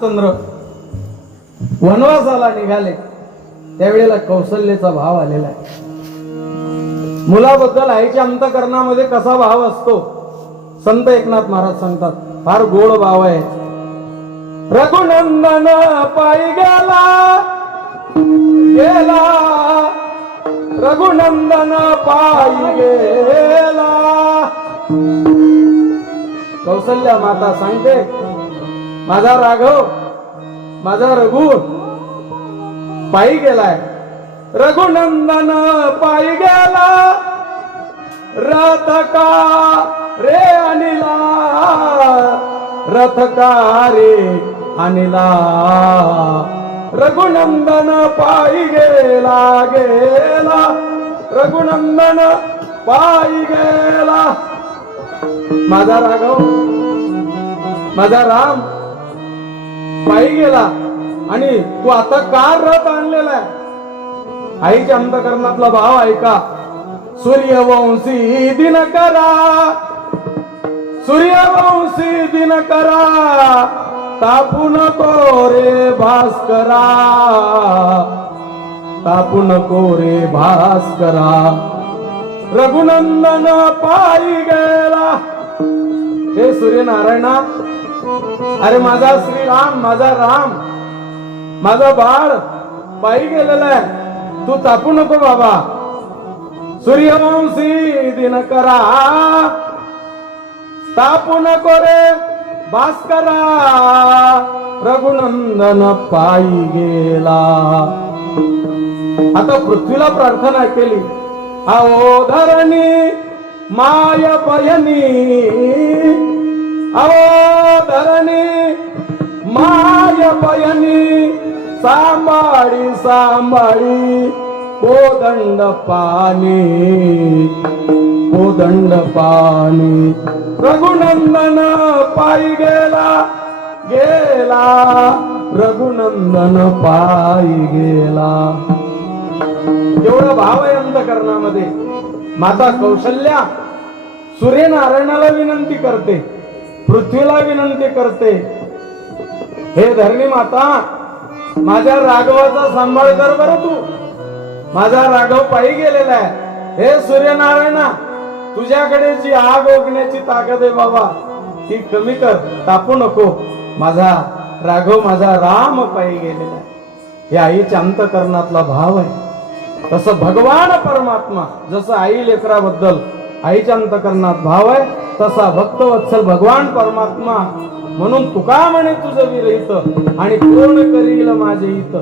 चंद्र. वनवासाला निघाले. त्यावेळेला कौशल्याचा भाव आलेला आहे. मुलाबद्दल आईच्या अंतकरणामध्ये कसा भाव असतो? संत एकनाथ महाराज सांगतात फार गोड भाव आहे. रघुनंदन पायी गेला. गेला. रघुनंदन पायी गेला. कौशल्या माता सांगते माझा राघव माझा रघु पायी गेलाय. रघुनंदन पायी गेला. रथ का रे अनिला? रथ का रे अनिला? रघुनंदन पायी गेला गेला. रघुनंदन पायी गेला. माझा राघव माझा राम पायी गेला आणि तू आता का रथ आणलेला आहे? आईच्या अंतकरणातला भाव ऐका. सूर्यवंशी दिन करा. सूर्यवंशी दिनकरा तापू नको रे भास्करा. तापू नको रे भास्करा. रघुनंदन पायी गेला. हे सूर्यनारायणा अरे माझा श्रीराम माझा राम माझा बाळ पायी गेलेला आहे. तू तापू नको बाबा. सूर्यवंशी दिनकरा तापू नको रे भास्करा रघुनंदन पायी गेला. आता पृथ्वीला प्रार्थना केली. आओ धरणी माय पयनी आओ धरणी माय पयनी सांभाळी सांभाळी कोदंड पाणी कोदंड पाणी. रघुनंदन पायी गेला गेला. रघुनंदन पायी गेला. एवढा भाव आहे अंधकरणामध्ये. माता कौशल्या सूर्यनारायणाला विनंती करते. पृथ्वीला विनंती करते. हे धरणी माता माझ्या राघवाचा सांभाळ कर बरं तू. माझा राघव पायी गेलेला आहे. हे सूर्यनारायणा तुझ्याकडे जी आग ओघण्याची ताकद आहे बाबा ती कमी कर तापू नको. माझा राघव माझा राम पायी गेलेला आहे. हे आईच्या अंतकरणातला भाव आहे. तसं भगवान परमात्मा जसं आई लेकराबद्दल आईच्या अंतकरणात भाव आहे तसा भक्तवत्सल भगवान परमात्मा. म्हणून तुका म्हणे तुझं विरहित आणि कोण करील माझे हित?